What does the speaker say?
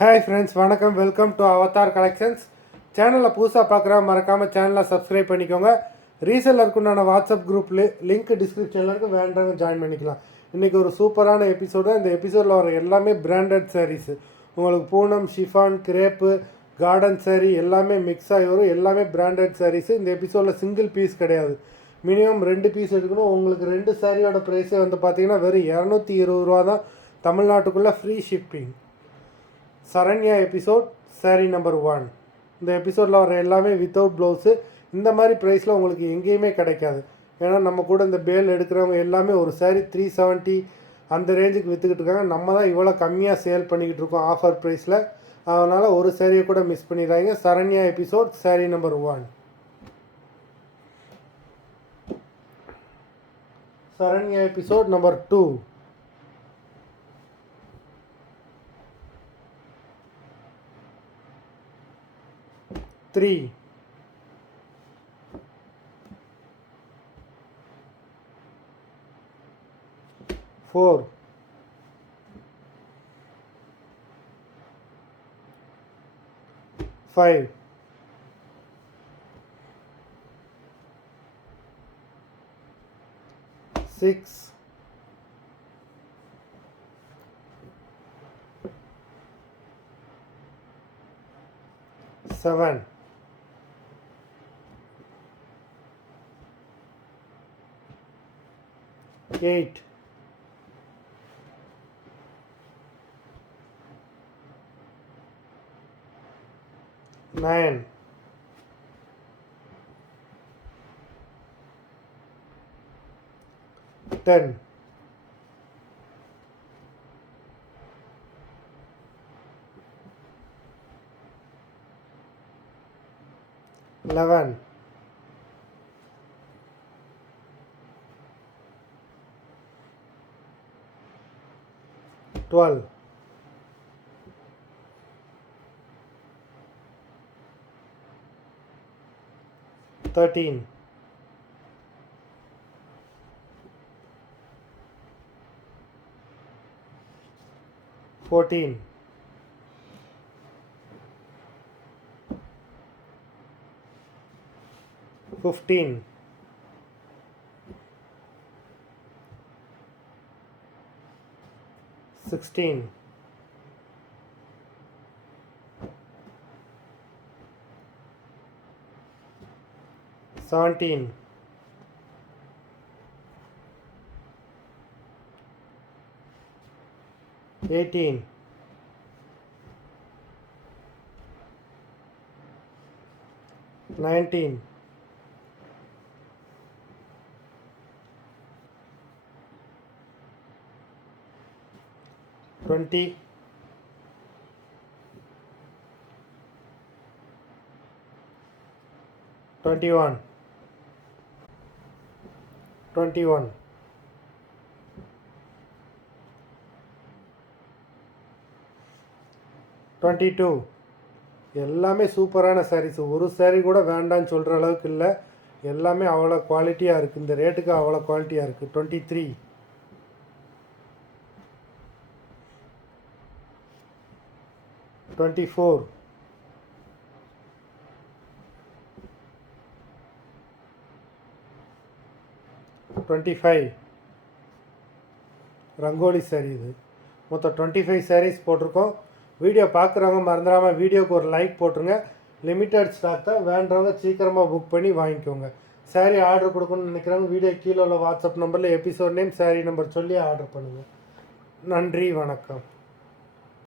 Hi friends, வணக்கம். Welcome to Avatar collections. சேனலில் புதுசாக பார்க்குறா மறக்காமல் சேனலை சப்ஸ்கிரைப் பண்ணிக்கோங்க. ரீசெல்லருக்குண்டான வாட்ஸ்அப் குரூப் லிங்க் டிஸ்கிரிப்ஷனில் இருக்குது, வேண்டவங்க ஜாயின் பண்ணிக்கலாம். இன்றைக்கி ஒரு சூப்பரான எபிசோடு. இந்த எபிசோடில் வர எல்லாமே பிராண்டட் சாரீஸு. உங்களுக்கு Poonam, chiffon, crepe, garden sari எல்லாமே மிக்ஸ் ஆகி வரும். எல்லாமே பிராண்டட் சாரீஸு. இந்த எபிசோடில் சிங்கிள் பீஸ் கிடையாது, மினிமம் 2 பீஸ் எடுக்கணும். உங்களுக்கு 2 சாரியோட ப்ரைஸே வந்து பார்த்தீங்கன்னா வெறும் 220 ரூபா தான். தமிழ்நாட்டுக்குள்ளே free shipping. Saranya episode sari number 1. இந்த எபிசோடில் வர எல்லாமே வித்தவுட் ப்ளவுஸு. இந்த மாதிரி ப்ரைஸில் உங்களுக்கு எங்கேயுமே கிடைக்காது. ஏன்னா நம்ம கூட இந்த பேல் எடுக்கிறவங்க எல்லாமே ஒரு சாரீ 370 அந்த ரேஞ்சுக்கு விற்றுக்கிட்டு இருக்காங்க. நம்ம தான் இவ்வளோ கம்மியாக சேல் பண்ணிக்கிட்டு இருக்கோம் ஆஃபர் ப்ரைஸில். அதனால் ஒரு சாரியை கூட மிஸ் பண்ணிடுறாங்க. Saranya episode sari number 1. Saranya episode number 2. 3, 4, 5, 6, 7, 8, 9, 10, 11, 12, 13, 14, 15, 16, 17, 18, 19, 20, 21, 22, எல்லாமே சூப்பரான சாரீஸ். ஒரு சாரீ கூட வேண்டான்னு சொல்கிற அளவுக்கு இல்லை. எல்லாமே அவ்வளோ குவாலிட்டியாக இருக்குது. இந்த ரேட்டுக்கு அவ்வளோ குவாலிட்டியாக இருக்குது. 23, 24, 25 ரங்கோலி சாரீ. இது மொத்தம் 25 சாரீஸ் போட்டிருக்கோம். வீடியோ பார்க்குறவங்க மறந்துடாமல் வீடியோக்கு ஒரு லைக் போட்டுருங்க. லிமிட்டட் ஸ்டாக் தான், வேண்டவங்க சீக்கிரமாக புக் பண்ணி வாங்கிக்கோங்க. சாரீ ஆர்டர் கொடுக்கணும்னு நினைக்கிறவங்க வீடியோ கீழே உள்ள வாட்ஸ்அப் நம்பரில் எபிசோட் நேம், சாரீ நம்பர் சொல்லி ஆர்டர் பண்ணுங்கள். நன்றி, வணக்கம்.